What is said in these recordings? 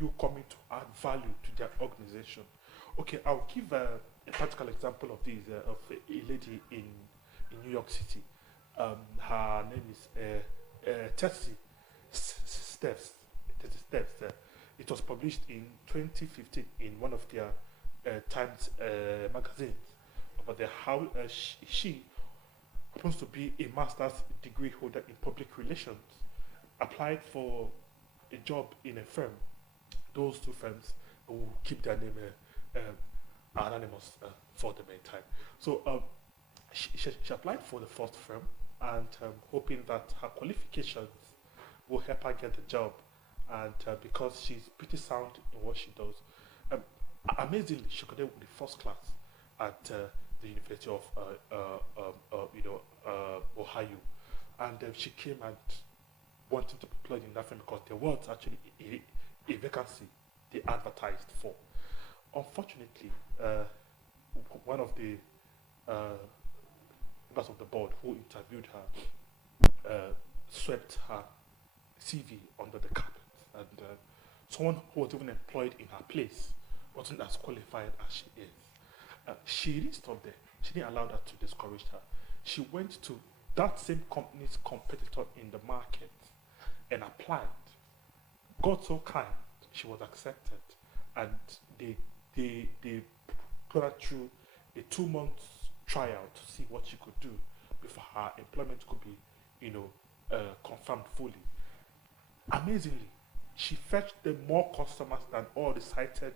you coming to add value to their organization. Okay, I'll give a practical example of this of a lady in New York City. Her name is Tessie Steps. Tessie Steps. It was published in 2015 in one of their Times magazines about how she happens to be a master's degree holder in public relations, applied for a job in a firm. Those two firms will keep their name anonymous for the meantime. So she applied for the first firm and hoping that her qualifications will help her get the job. And because she's pretty sound in what she does, amazingly, she got with the first class at the University of Ohio, and she came and wanted to be employed in that firm because there was actually a vacancy they advertised for. Unfortunately, one of the members of the board who interviewed her swept her CV under the carpet, and someone who was even employed in her place wasn't as qualified as she is. She didn't stop there. She didn't allow that to discourage her. She went to that same company's competitor in the market and applied. Got so kind, she was accepted, and they put her through a 2-month trial to see what she could do before her employment could be, confirmed fully. Amazingly, she fetched them more customers than all the cited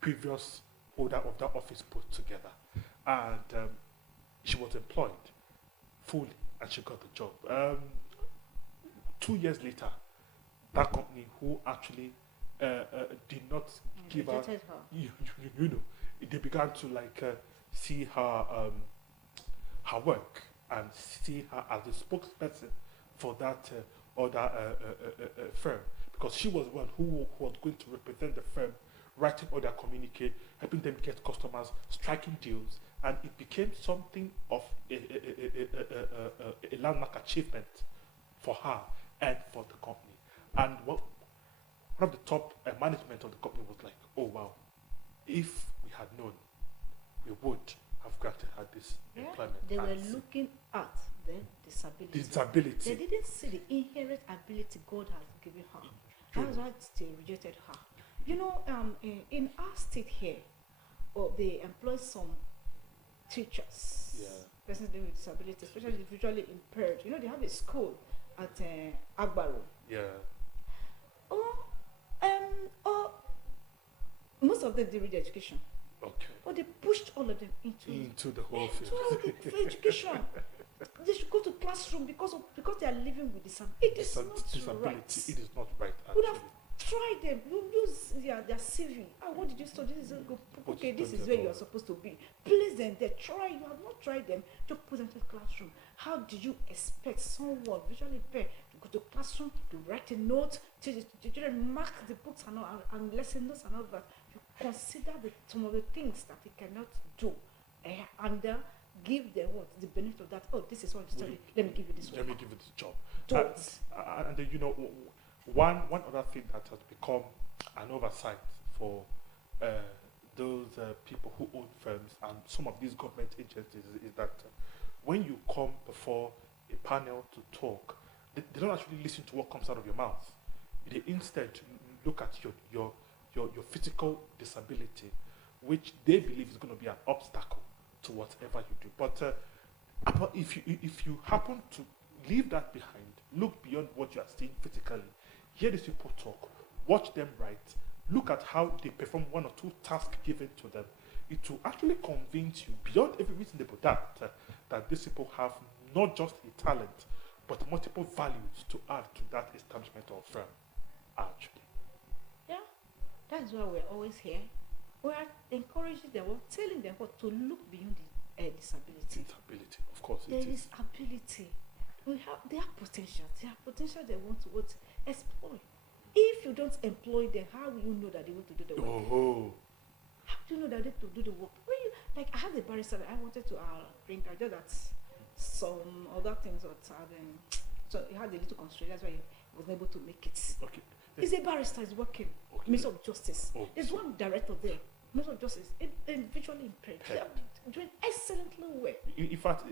previous holder of that office put together, and she was employed fully, and she got the job. 2 years later, that company who actually did not give her, they began to see her her work and see her as the spokesperson for that other firm, because she was one who was going to represent the firm, writing all their communique, helping them get customers, striking deals, and it became something of a landmark achievement for her and for the company. And one of the top management of the company was like, oh wow, if we had known, we would have granted her this employment. They were looking at the disability. They didn't see the inherent ability God has given her. That's why they rejected her. In our state here, they employ some teachers, persons living with disability, especially visually impaired. They have a school at Agbaro. Most of them did read education. Okay. But they pushed all of them into the whole field. For education. They should go to classroom because they are living with disability. It is not right. It is not right. Would have tried them. You use their CV. What did you study? This is where you are supposed to be. Place them there. Try. You have not tried them. Just put them to the classroom. How do you expect someone visually impaired to go to classroom, to write a note, to mark the books and lesson notes and all that? You consider some of the things that he cannot do, and give them the benefit of that. Oh, this is what you study. Let me give you this one. Let me give you this job. And one other thing that has become an oversight for those people who own firms and some of these government agencies is that when you come before a panel to talk, they don't actually listen to what comes out of your mouth. They instead look at your physical disability, which they believe is going to be an obstacle to whatever you do. But if you happen to leave that behind, look beyond what you are seeing physically, hear these people talk, watch them write, look at how they perform one or two tasks given to them, it will actually convince you beyond every reasonable doubt that these people have not just a talent, but multiple values to add to that establishment or firm, actually. Yeah, that's why we're always here. We are encouraging them, or telling them what to look beyond the disability. Disability, of course. There is ability. They have potential. They have potential they want to exploit. If you don't employ them, how will you know that they want to do the work? How do you know that they want to do the work? I had a barrister that I wanted to bring. I just that some other things that so he had a little constraint. That's why he was able to make it. Okay. He's a barrister. He's working. Okay. Minister of Justice. Oh. There's one director there, Minister of Justice, visually impaired. They are doing excellently well. In fact,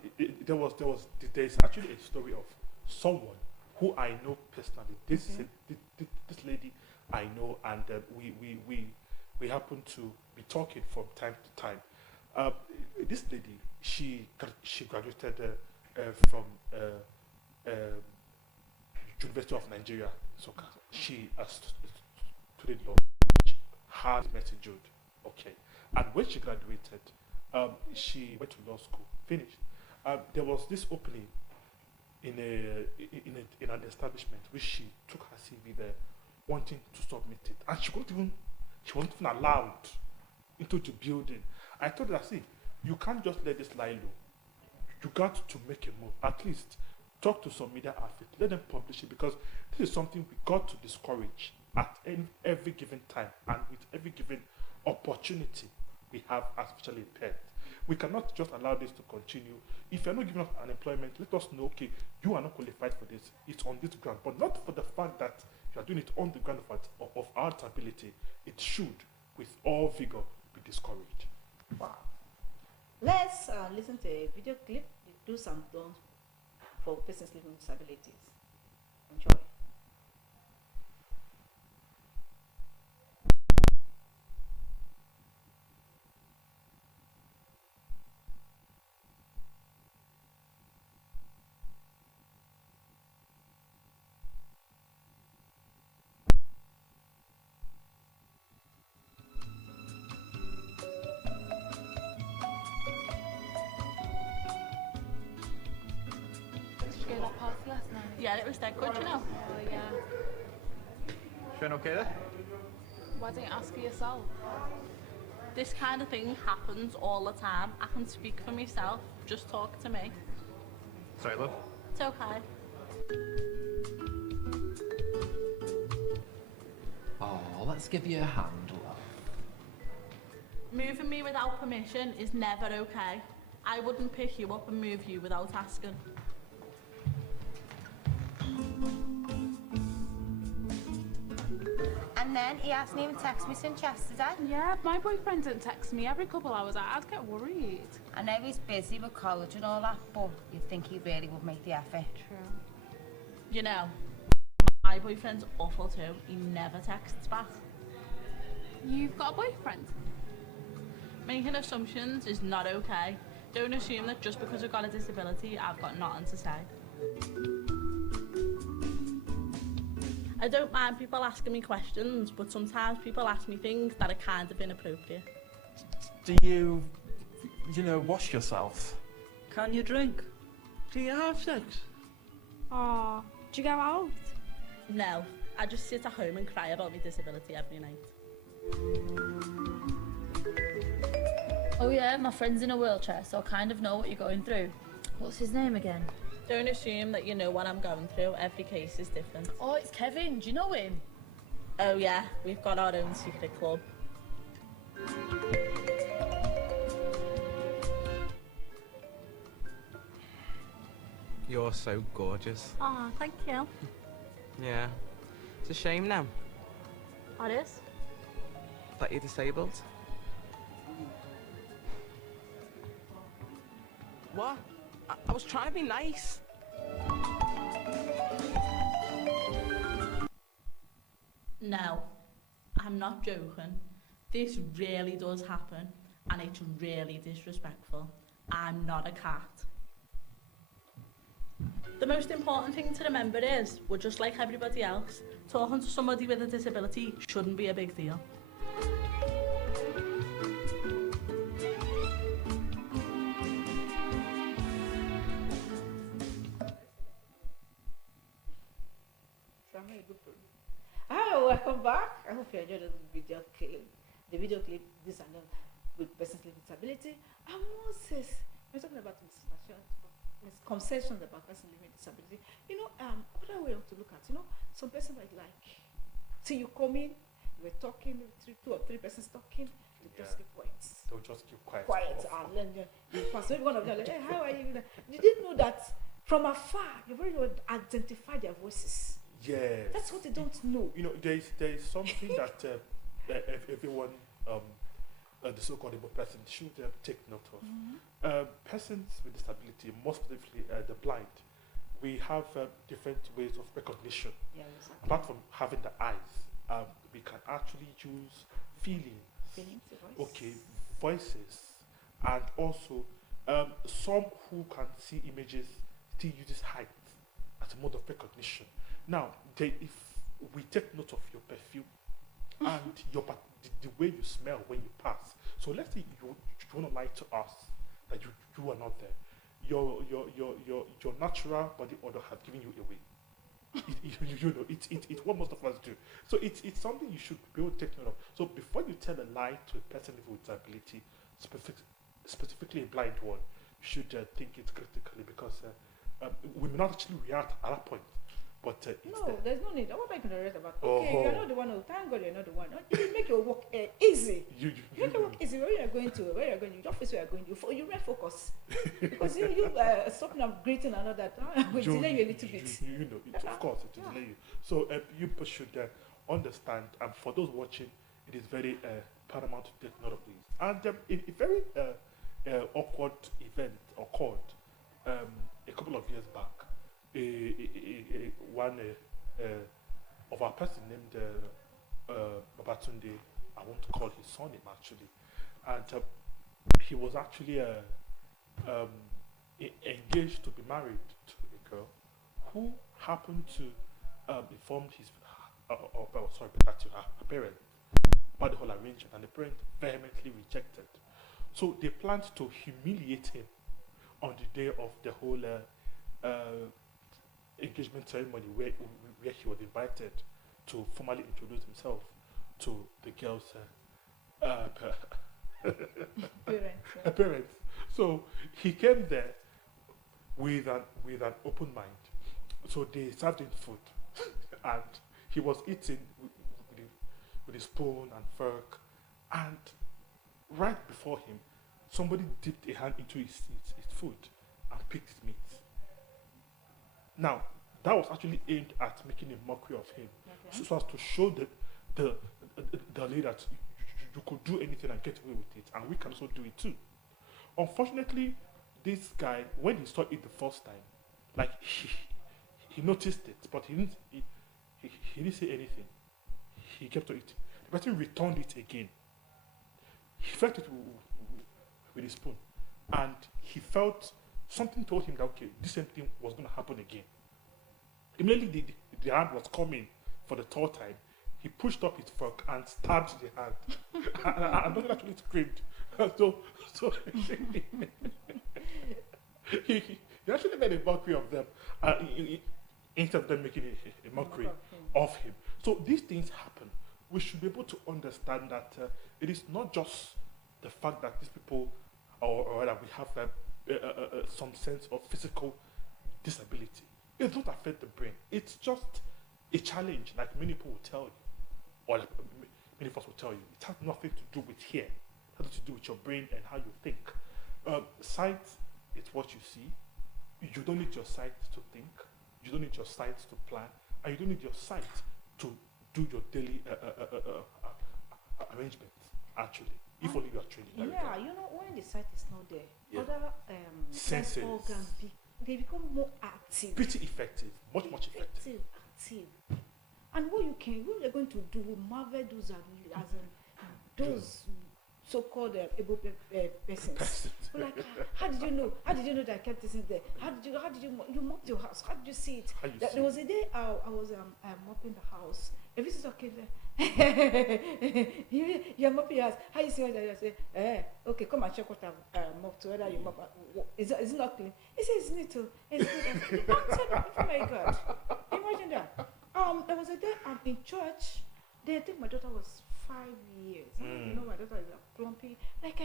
there's actually a story of someone who I know personally. This lady I know, and we happen to be talking from time to time. This lady, she graduated from University of Nigeria, Soka. She studied law. She has met a Jude, okay. And when she graduated, she went to law school, finished. There was this opening in an establishment which she took her CV there, wanting to submit it, and she wasn't even allowed into the building. I told her, see, you can't just let this lie low. You got to make a move. At least talk to some media outfits, let them publish it, because this is something we got to discourage at every given time and with every given opportunity we have as visually impaired. We cannot just allow this to continue. If you're not giving us unemployment, let us know, okay, you are not qualified for this. It's on this ground, but not for the fact that you are doing it on the ground of our ability. It should, with all vigor, be discouraged. Wow. Let's listen to a video clip, the do's and don'ts for persons living with disabilities. Enjoy. Did you go to that party last night? Yeah, it was dead good, you know. Oh, yeah. Feeling okay there? Why don't you ask her yourself? This kind of thing happens all the time. I can speak for myself. Just talk to me. Sorry, love. It's okay. Oh, let's give you a hand, love. Moving me without permission is never okay. I wouldn't pick you up and move you without asking. And then he hasn't even texted me since yesterday. Yeah, my boyfriend didn't text me every couple hours. I'd get worried. I know he's busy with college and all that, but you'd think he really would make the effort. True. You know, my boyfriend's awful too. He never texts back. You've got a boyfriend? Making assumptions is not okay. Don't assume that just because I've got a disability, I've got nothing to say. I don't mind people asking me questions, but sometimes people ask me things that are kind of inappropriate. Do you wash yourself? Can you drink? Do you have sex? Oh, do you go out? No, I just sit at home and cry about my disability every night. Oh yeah, my friend's in a wheelchair, so I kind of know what you're going through. What's his name again? Don't assume that you know what I'm going through. Every case is different. Oh, it's Kevin. Do you know him? Oh yeah, we've got our own secret club. You're so gorgeous. Oh, thank you. Yeah. It's a shame now What is? that you're disabled. What? I was trying to be nice. No, I'm not joking. This really does happen, and it's really disrespectful. I'm not a cat. The most important thing to remember is, we're just like everybody else. Talking to somebody with a disability shouldn't be a big deal. Hi, welcome back. I hope you enjoyed the video clip. The video clip, this and that, with persons with disability. And Moses, we're talking about misconceptions about persons living with disability. You know, other way to look at, some person might like, see you come in, you were talking, two or three persons talking, they just keep quiet. They'll just keep quiet. And then you pass. Maybe one of them like, hey, how are you? You didn't know that from afar, you've already identified their voices. Yes. That's what they don't know. You know, there is something that everyone, the so-called able person, should take note of. Persons with disability, most specifically the blind, we have different ways of recognition. Yeah, exactly. Apart from having the eyes, we can actually use feelings, Voice. okay, voices, and also some who can see images still uses height as a mode of recognition. Now, if we take note of your perfume and the way you smell when you pass. So let's say you want to lie to us that you are not there. Your natural body odor has given you away. You know, it's what most of us do. So it's something you should be able to take note of. So before you tell a lie to a person with disability, specifically a blind one, you should think it critically, because we may not actually react at that point. But no, there's no need. What am I going to read about? Okay, you're not the one. Thank God you're not the one. It will make your work easy. You make your work easy. Where you're going to, your office where you're going, you refocus. Because you stopping up greeting and all that. Will delay you a little bit. You know, of course, it will delay you. So you should understand, and for those watching, it is very paramount to take note of these. And a very awkward event occurred a couple of years back. One of our person named Babatunde, I want to call his surname actually, and he was actually engaged to be married to a girl who happened to inform his her parents about the whole arrangement, and the parents vehemently rejected. So they planned to humiliate him on the day of the whole engagement ceremony, where he was invited to formally introduce himself to the girl's parents. So he came there with an open mind. So they served him food, and he was eating with a spoon and fork, and right before him, somebody dipped a hand into his food and picked his meat. Now, that was actually aimed at making a mockery of him, so as to show the lady that you could do anything and get away with it, and we can also do it too. Unfortunately, this guy, when he saw it the first time, like he noticed it, but he didn't say anything. He kept on eating. The person returned it again. He felt it with a spoon, and he felt something told him that, okay, this same thing was going to happen again. Immediately the hand was coming for the third time. He pushed up his fork and stabbed the hand. and not actually screamed. So he actually made a mockery of them, instead of them making a mockery of him. So these things happen. We should be able to understand that it is not just the fact that these people, or that we have some sense of physical disability. It doesn't affect the brain. It's just a challenge, like many people will tell you, or like many of us will tell you. It has nothing to do with here. It has to do with your brain and how you think. Sight is what you see. You don't need your sight to think. You don't need your sight to plan. And you don't need your sight to do your daily arrangements, actually. If only you are training. Yeah, you know, when the sight is not there, other senses organs they become more active. Pretty effective. Much effective. Active. And what you're going to do will marvel those those so-called able persons. Like, how did you know? How did you know that I kept this in there? How did you mop your house? How did you see it? There was a day I was mopping the house. A visitor came there. You're mopping your house. How you see what I say? Okay, come and check what I've mopped. Whether you mop. Is it not clean? He says it's need to. It's good. Oh my God! Imagine that. There was a day I'm in church. Then I think my daughter was 5 years. You know, my daughter is a plumpy. Like,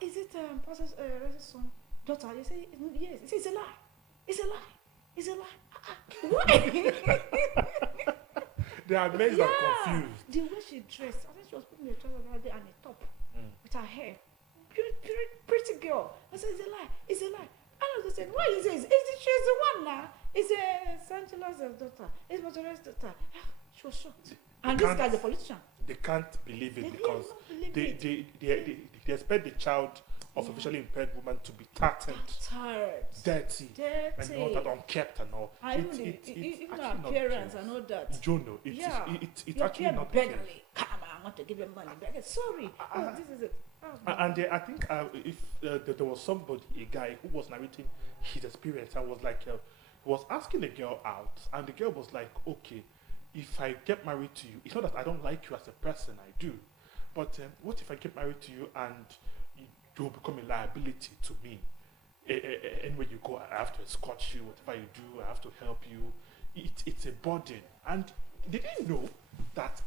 is it Pastor's son daughter? You say yes. He says it's a lie. It's a lie. It's a lie. Why? They are amazed and confused. The way she dressed. I think she was putting a trouser the other day and a top with her hair. Pretty girl. I said it's a lie. It's a lie. And I was saying, why is it? She's the one now. It's Sanchela's daughter. It's Motore's daughter. She was shocked. They And this can't- guy's a politician. They can't believe They it because didn't believe they expect the child of a visually impaired woman to be tattered, Tired. dirty, and all that, Dirty. unkept and all. And It's even actually our not parents true. and all that. You know, it's Your actually parents not beg true. me. Come on, I want to give you money. Beg it. Sorry. Oh, this is it. Oh, And I think if there was somebody, a guy who was narrating his experience and was like, he was asking the girl out, and the girl was like, okay, if I get married to you, it's not that I don't like you as a person, I do, but what if I get married to you and you become a liability to me? Anywhere you go, I have to escort you, whatever you do, I have to help you. It's a burden. And they didn't know that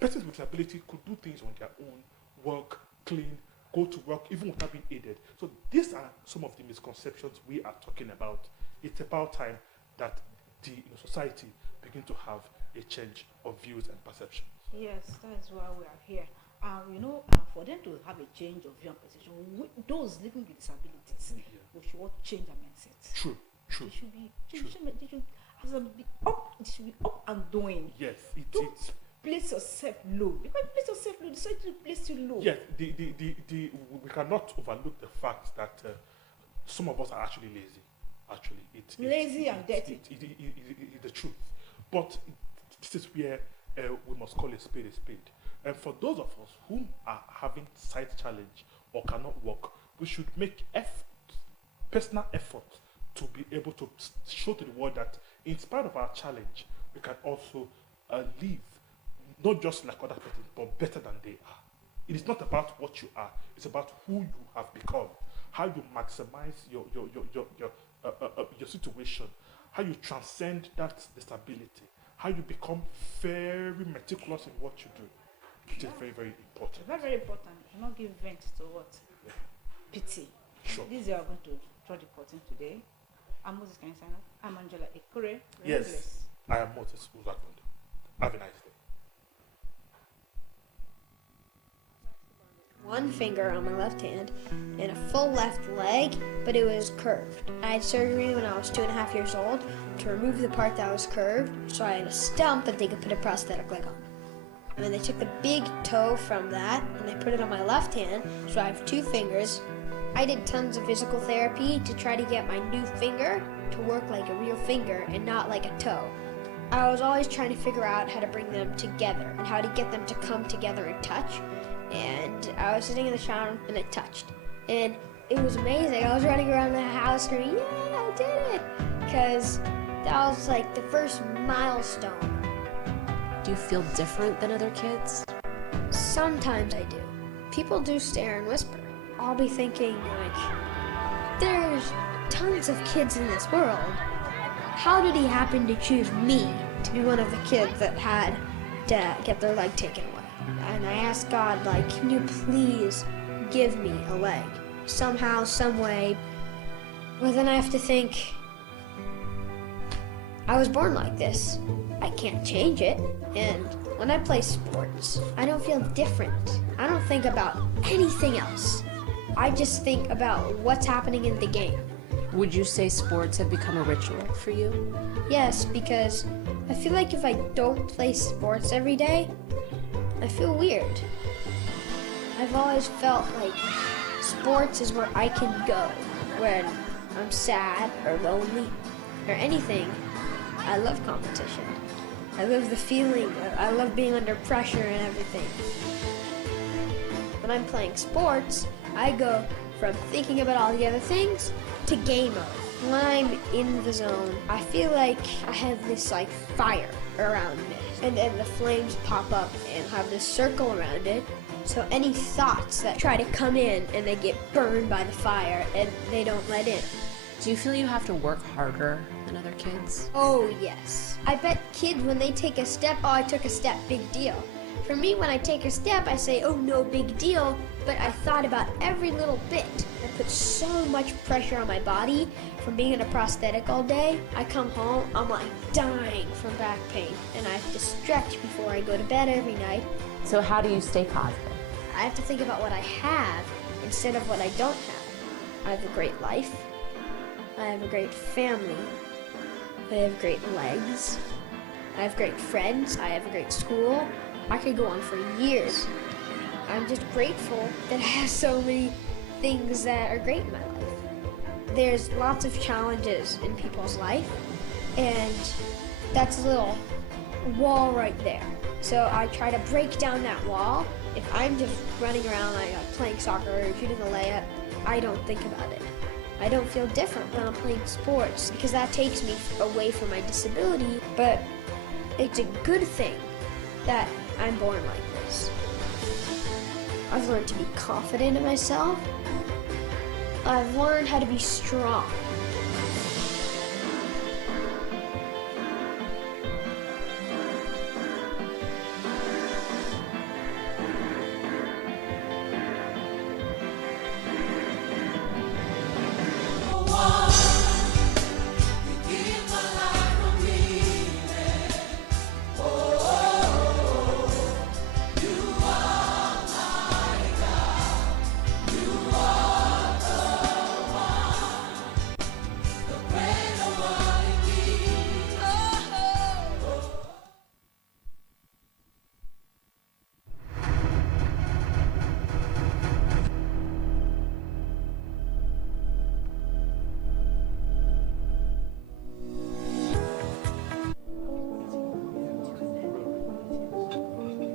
persons with disability could do things on their own, work, clean, go to work, even without being aided. So these are some of the misconceptions we are talking about. It's about time that the society begin to have a change of views and perceptions. yes, that is why we are here. For them to have a change of view and perception, those living with disabilities, we should all change our mindset. True. They should be, they should be up and doing. Yes, Don't it's place yourself low. Because place yourself low, decide to place you low. yes. We cannot overlook the fact that some of us are actually lazy. Actually, Lazy and dirty. It's the truth. But this is where we must call a spade a spade. And for those of us who are having sight challenge or cannot walk, we should make personal effort to be able to show to the world that in spite of our challenge, we can also live not just like other people, but better than they are. It is not about what you are; it's about who you have become. How you maximize your situation, how you transcend that disability, how you become very meticulous in what you do. It is very, very important. Very, very important. Do not give vent to what? Yeah. Pity. Sure. This is how I'm going to draw the curtain today. I'm Moses. Can you sign up? I'm Angela Ekure. Yes, I am Moses Uzakund. Have a nice day. One finger on my left hand and a full left leg, but it was curved. I had surgery when I was 2.5 years old to remove the part that was curved, so I had a stump that they could put a prosthetic leg on. And then they took the big toe from that and they put it on my left hand, so I have 2 fingers. I did tons of physical therapy to try to get my new finger to work like a real finger and not like a toe. I was always trying to figure out how to bring them together and how to get them to come together and touch. And I was sitting in the shower and I touched. And it was amazing. I was running around the house screaming, "Yeah, I did it!" Because that was like the first milestone. Do you feel different than other kids? Sometimes I do. People do stare and whisper. I'll be thinking, like, there's tons of kids in this world. How did he happen to choose me to be one of the kids that had to get their leg taken away? And I asked God, like, can you please give me a leg? Somehow, some way. Well, then I have to think, I was born like this. I can't change it. And when I play sports, I don't feel different. I don't think about anything else. I just think about what's happening in the game. Would you say sports have become a ritual for you? Yes, because I feel like if I don't play sports every day, I feel weird. I've always felt like sports is where I can go when I'm sad or lonely or anything. I love competition. I love the feeling. I love being under pressure and everything. When I'm playing sports, I go from thinking about all the other things to game mode. When I'm in the zone, I feel like I have this like fire around me. And then the flames pop up and have this circle around it. So any thoughts that try to come in and they get burned by the fire and they don't let in. Do you feel you have to work harder than other kids? Oh yes. I bet kids when they take a step, oh I took a step, big deal. For me, when I take a step, I say, oh no big deal, but I thought about every little bit. I put so much pressure on my body from being in a prosthetic all day. I come home, I'm like dying from back pain, and I have to stretch before I go to bed every night. So how do you stay positive? I have to think about what I have instead of what I don't have. I have a great life. I have a great family. I have great legs. I have great friends. I have a great school. I could go on for years. I'm just grateful that I have so many things that are great in my life. There's lots of challenges in people's life, and that's a little wall right there. So I try to break down that wall. If I'm just running around like playing soccer or shooting a layup, I don't think about it. I don't feel different when I'm playing sports because that takes me away from my disability, but it's a good thing that I'm born like this. I've learned to be confident in myself. I've learned how to be strong.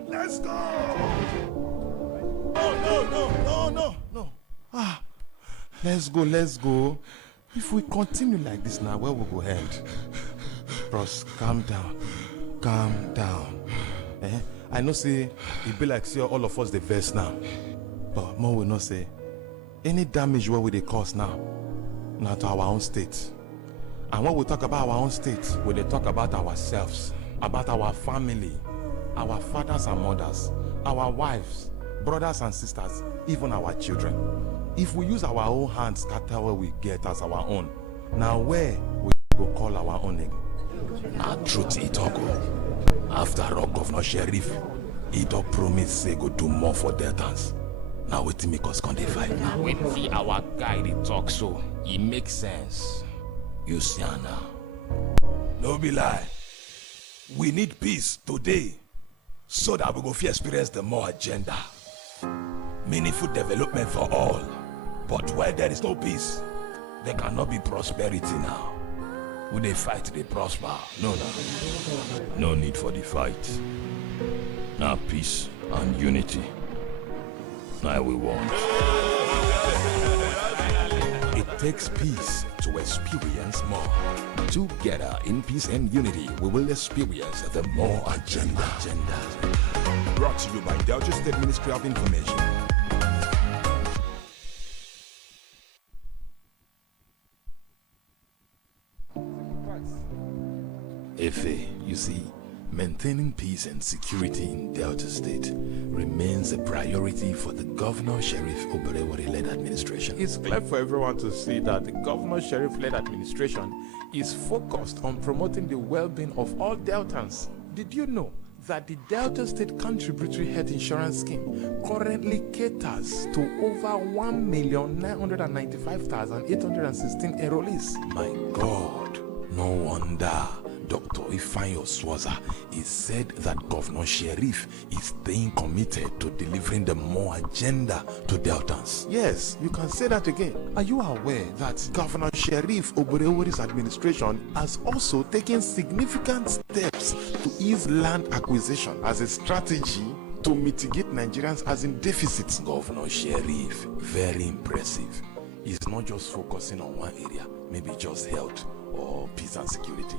Let's go! No. Let's go. If we continue like this now, where we go end? Bros, calm down. I know say, it be like see all of us the verse now. But more will not say, any damage where we they cause now, not to our own state. And when we talk about our own state, we they talk about ourselves, about our family, our fathers and mothers, our wives, brothers and sisters, even our children. If we use our own hands, scatter what we get as our own. Now where we go call our own name? Now truth it all go. After all, Governor Sheriff, he don't promise say go do more for Deltans. Now wait till make us come dey fight now. When see our guy they talk so, it makes sense. You see now. No be lie. We need peace today, so that we go fit experience the more agenda. Meaningful development for all. But where there is no peace, there cannot be prosperity now. When they fight, they prosper. No need for the fight. Now peace and unity. Now we want. It takes peace to experience more. Together in peace and unity, we will experience the more agenda. Brought to you by Delta State Ministry of Information. Efe, you see, maintaining peace and security in Delta State remains a priority for the Governor Sheriff Oberewori-led administration. It's clear for everyone to see that the Governor Sheriff-led administration is focused on promoting the well-being of all Deltans. Did you know that the Delta State Contributory Health Insurance Scheme currently caters to over 1,995,816 enrollees? My God, no wonder Dr. Ifeanyi Oswaza is said that Governor Sheriff is staying committed to delivering the more agenda to Deltans. Yes, you can say that again. Are you aware that Governor Sheriff Oberewori's administration has also taken significant steps to ease land acquisition as a strategy to mitigate Nigerians as in deficits? Governor Sheriff, very impressive. He's not just focusing on one area, maybe just health or peace and security.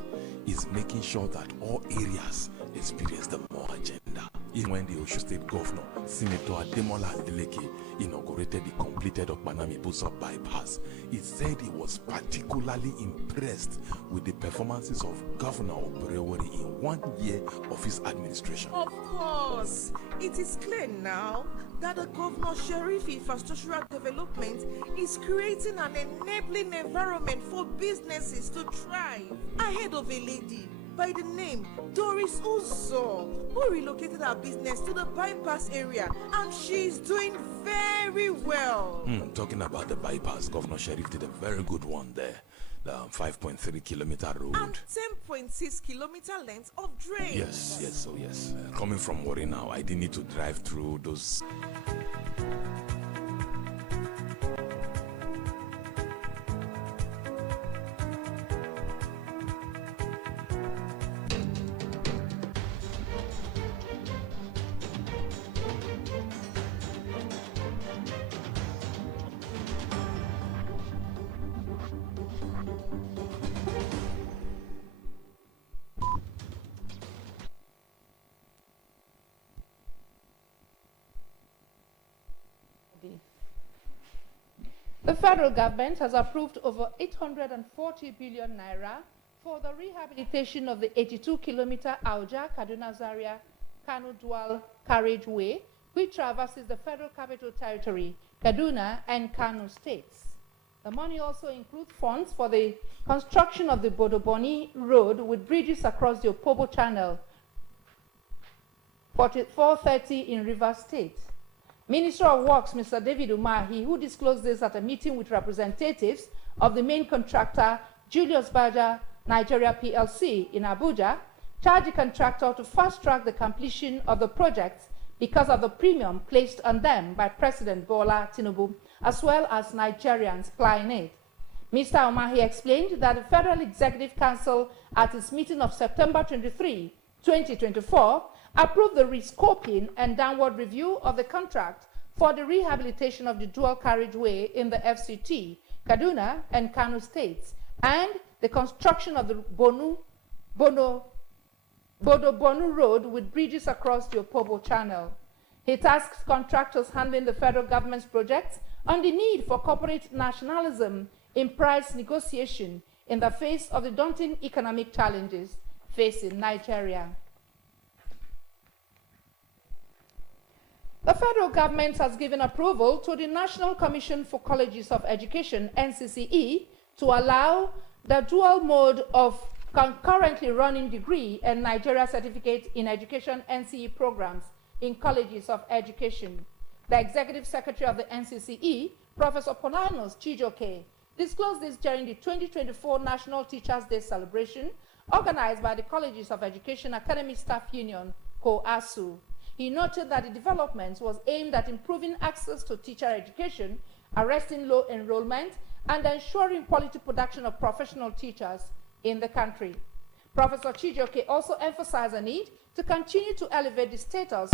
Is making sure that all areas experience the more agenda. Even when the Osho State Governor, Senator Ademola Adeleke, inaugurated the completed Okpanami-Buso bypass, he said he was particularly impressed with the performances of Governor Oberewori in 1 year of his administration. Of course, it is clear now that the Governor Sheriff Infrastructural Development is creating an enabling environment for businesses to thrive. Ahead of a lady by the name Doris Uzo, who relocated her business to the bypass area, and she is doing very well. Talking about the bypass, Governor Sheriff did a very good one there. 5.3 kilometer road. And 10.6 kilometer length of drains. Yes. Coming from Warri now, I didn't need to drive through those. The federal government has approved over 840 billion naira for the rehabilitation of the 82-kilometer Auja-Kaduna-Zaria-Kano dual carriageway, which traverses the Federal Capital Territory, Kaduna, and Kano states. The money also includes funds for the construction of the Bodoboni Road with bridges across the Opobo Channel, 430 in Rivers State. Minister of Works, Mr. David Umahi, who disclosed this at a meeting with representatives of the main contractor, Julius Baja Nigeria PLC in Abuja, charged the contractor to fast-track the completion of the projects because of the premium placed on them by President Bola Tinubu, as well as Nigerians plying it. Mr. Umahi explained that the Federal Executive Council, at its meeting of September 23, 2024, approved the rescoping and downward review of the contract for the rehabilitation of the dual carriageway in the FCT, Kaduna and Kano states, and the construction of the Bodobonu Road with bridges across the Opobo Channel. He tasked contractors handling the federal government's projects on the need for corporate nationalism in price negotiation in the face of the daunting economic challenges facing Nigeria. The federal government has given approval to the National Commission for Colleges of Education, NCCE, to allow the dual mode of concurrently running degree and Nigeria Certificate in Education NCE programs in colleges of education. The Executive Secretary of the NCCE, Professor Polanos Chijoke, disclosed this during the 2024 National Teachers' Day celebration organized by the Colleges of Education Academic Staff Union, COASU. He noted that the development was aimed at improving access to teacher education, arresting low enrollment, and ensuring quality production of professional teachers in the country. Professor Chijoke also emphasized the need to continue to elevate the status